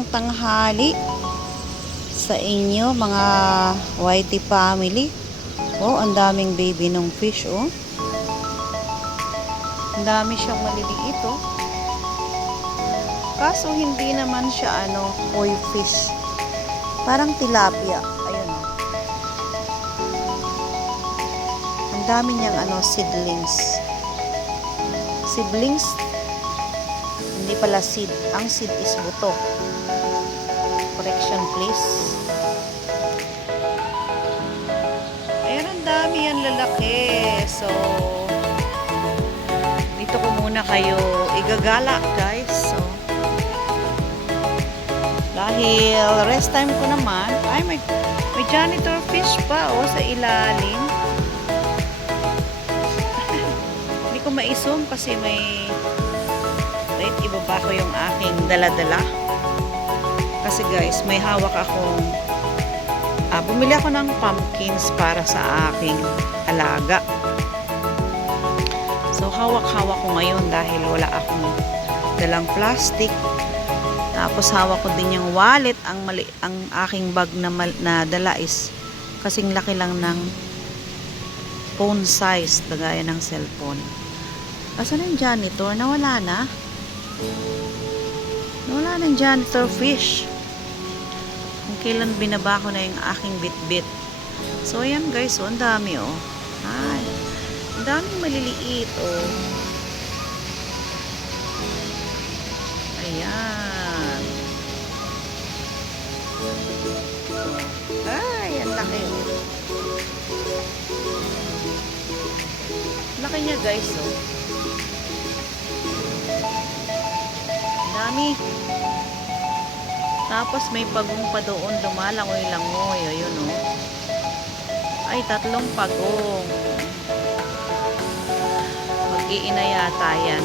magandang tanghali sa inyo mga YT family. Oh, ang daming baby ng fish, oh. Ang dami siyang maliliit, oh. Kaso hindi naman siya koi fish. Parang tilapia. Ayun, oh. Ang dami niyang seedlings. Seedlings? Hindi pala seed. Ang seed is buto. Correction please. Ayan, ang dami yan lalaki. So, dito ko muna kayo igagala guys. So, dahil rest time ko naman, ay may janitor fish pa sa ilalim. Hindi ko ma-zoom kasi wait, ibaba ko yung aking dala-dala. Kasi guys, may hawak akong bumili ako ng pumpkins para sa aking alaga. So, hawak-hawak ko ngayon dahil wala akong dalang plastic. Tapos, hawak ko din yung wallet. Ang aking bag na dala is kasing laki lang ng phone size, gaya ng cellphone. Asan yung janitor? Nawala na? Nawala ng janitor fish. Kung kailan binaba ko na yung aking bit-bit. So, ayan guys, ang dami, oh. Ay, ang daming maliliit, oh. Ayan. Ay, ang laki, oh. Laki niya guys, oh. Dami. Tapos may pagong pa doon, lumalangoy-langoy. Ayun, oh. Ay, 3 pagong. Mag-iina yata yan.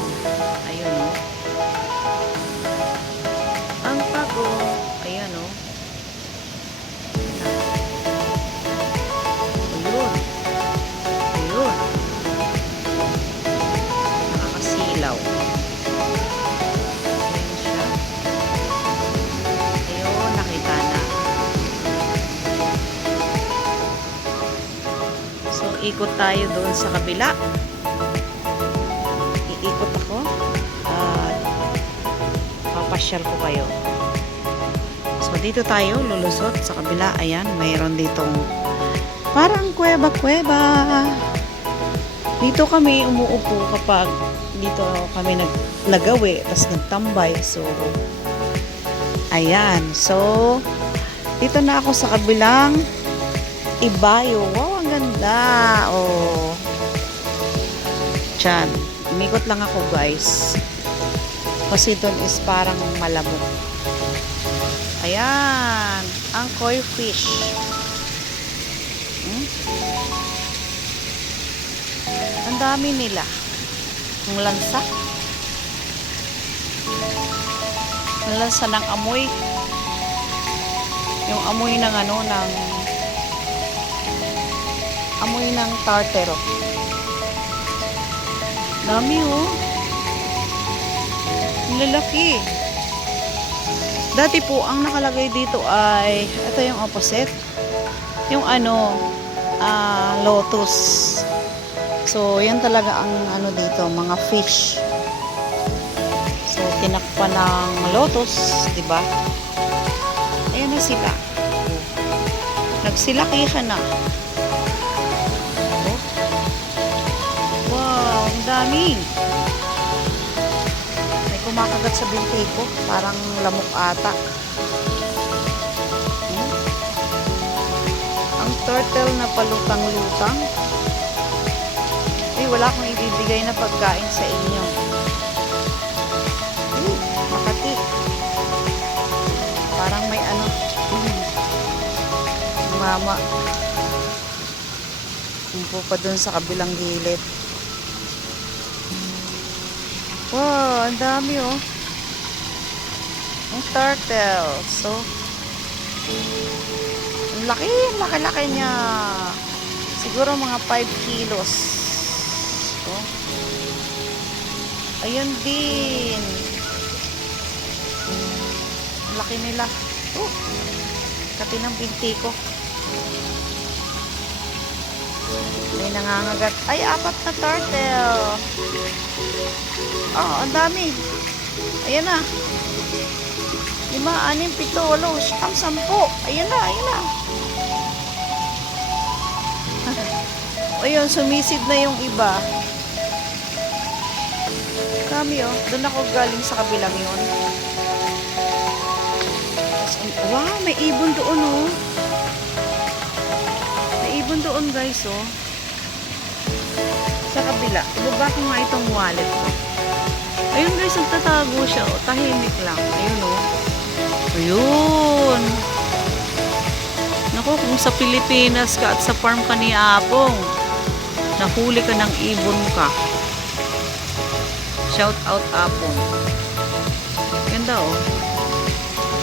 Ayun, oh. Ang pagong. Ayan, oh. Ayun. Ayun. Nakakasilaw. Ikot tayo doon sa kabila. Iikot ako at papasyal ko kayo. So dito tayo lulusot sa kabila. Ayan, mayroon ditong parang kuweba-kuweba. Dito kami umuupo kapag dito kami nagawi tapos nagtambay. So ayan. So dito na ako sa kabilang ibayo. Wow, ang ganda. Oh. Diyan. Umikot lang ako, guys. Kasi doon is parang malamok. Ayan. Ang koi fish. Ang dami nila. Ang lansa. Ang lansa ng amoy. Yung amoy ng amoy ng tartero. Dami, oh. Lalaki. Dati po, ang nakalagay dito ay, ito yung opposite. Yung lotus. So, yan talaga ang dito, mga fish. So, tinakpan ng lotus, diba? Ayan na sila. Nagsilakihan na. Dami. May kumakagat sa binti ko. Parang lamok ata. Ang turtle na palutang-lutang. Ay, wala akong ibibigay na pagkain sa inyo. Ay, makati. Parang may mama. Kumpo pa dun sa kabilang gilid. Wow, ang dami, oh. Ang turtle. So, ang laki niya. Siguro mga 5 kilos. So, ayan din. Laki nila. Oh, kati ng binti ko. May nangangagat. Ay, 4 na turtle. Oh, ang dami. Ayan na. 5, 6, 7, 8, 10. Ayan na, ayan na. Ayun, sumisid na yung iba. Kami oh, doon ako galing sa kabilang yun. Wow, may ibon doon oh. May ibon doon guys oh. Sa kabila. Ibaba ko nga itong wallet ko. Ayun guys, nagtatago siya oh. Tahimik lang. Ayun oh. Ayun. Naku, kung sa Pilipinas ka at sa farm ka ni Apong, nahuli ka ng ibon ka. Shout out Apong. Ganda oh.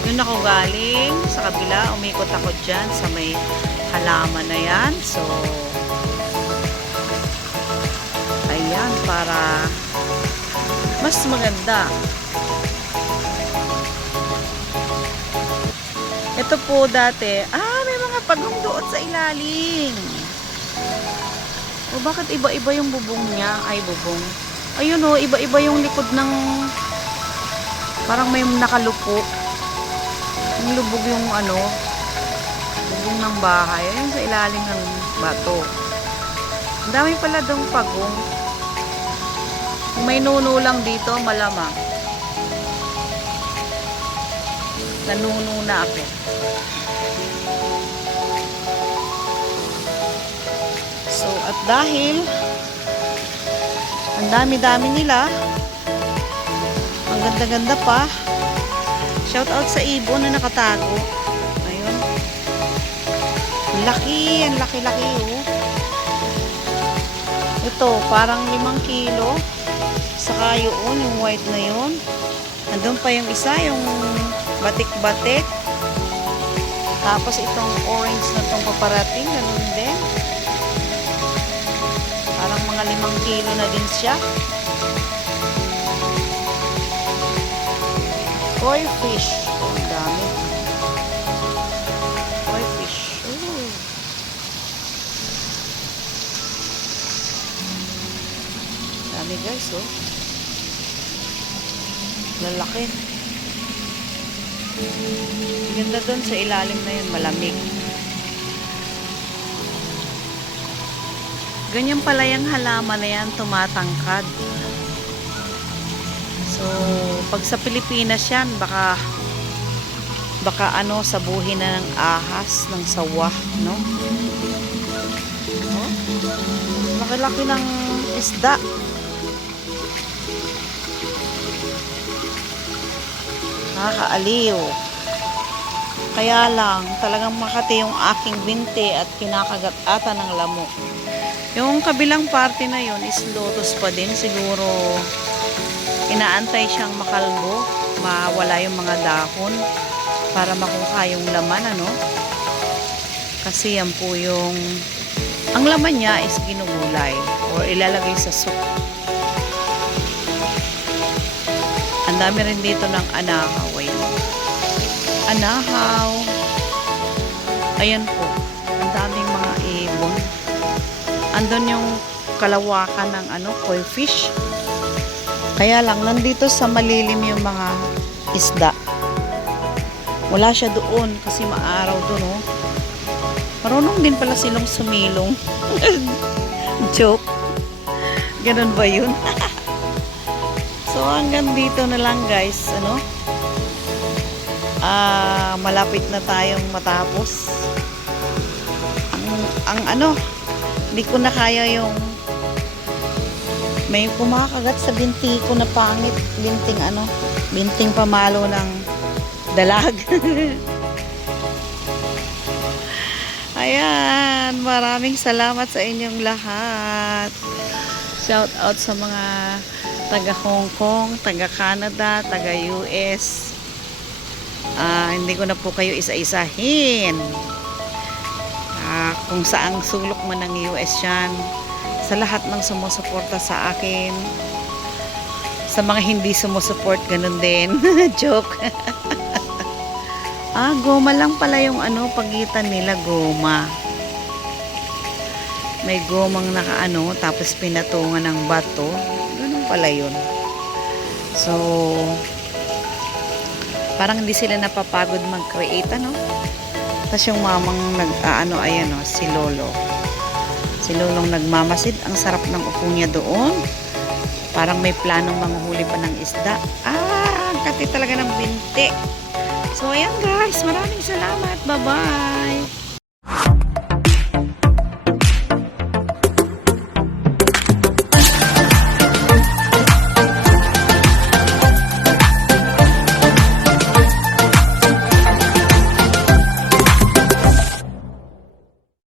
Yun ako galing sa kabila. Umikot ako dyan sa may halaman na yan. So, ayan, para mas maganda. Ito po dati, may mga pagong doon sa ilalim. O bakit iba-iba yung bubong niya? Ay, bubong. Ayun o, iba-iba yung likod ng, parang may nakalupo. Yung lubog yung ano, lubog ng bahay. Ayun sa ilalim ng bato. Ang dami pala dong pagong. Kung may nuno lang dito, malamang. Nanuno na ako. So, at dahil ang dami-dami nila, ang ganda-ganda pa, shout out sa ibon na nakatago. Ayun. Laki, ang laki-laki oh. Ito, parang 5 kilo. Saka yun, yung white na yun. Andun pa yung isa, yung batik-batik. Tapos itong orange na itong paparating, ganun din. Parang mga 5 kilo na din siya. Koi fish. Oh, ang dami. Koi fish. Ooh. Dami guys, oh. Lalaki. Ganda doon sa ilalim na yun, malamig. Ganyan pala yung halaman na yan, tumatangkad. So, pag sa Pilipinas yan, baka ano, sabuhin na ng ahas, ng sawa, no? Oh, laki-laki ng isda. Nakakaaliw. Kaya lang, talagang makati yung aking binti at kinakagat ata ng lamok. Yung kabilang parte na yun is lotus pa din. Siguro, inaantay siyang makalbo, mawala yung mga dahon para makuha yung laman, ano? Kasi yan po yung, ang laman niya is ginugulay or ilalagay sa soup. Ang dami rin dito ng anahaw. Anahaw. Ayan po. Ang daming mga ibon. Andun yung kalawakan ng koi fish. Kaya lang, nandito sa malilim yung mga isda. Wala siya doon kasi maaraw doon, oh. Marunong din pala silang sumilong. Joke. Ganun ba yun? So, hanggang dito na lang guys, malapit na tayong matapos. Hindi ko na kaya yung may kumakagat sa binti ko na pangit, binting pamalo ng dalag. Ayan, maraming salamat sa inyong lahat. Shout out sa mga taga Hong Kong, taga Canada, taga US. Hindi ko na po kayo isa-isahin. Kung saang sulok man ng US yan. Sa lahat ng sumusuporta sa akin. Sa mga hindi sumusuport, ganun din. Joke. Goma lang pala yung pagitan nila, goma. May gomang tapos pinatungan ng bato. Ganun pala yun. So, parang hindi sila napapagod mag-create, Tapos yung mamang ayan, si Lolo. Si Lolong nagmamasid. Ang sarap ng upo niya doon. Parang may planong manghuli pa ng isda. Ang kati talaga ng binti. So, ayan guys. Maraming salamat. Bye-bye.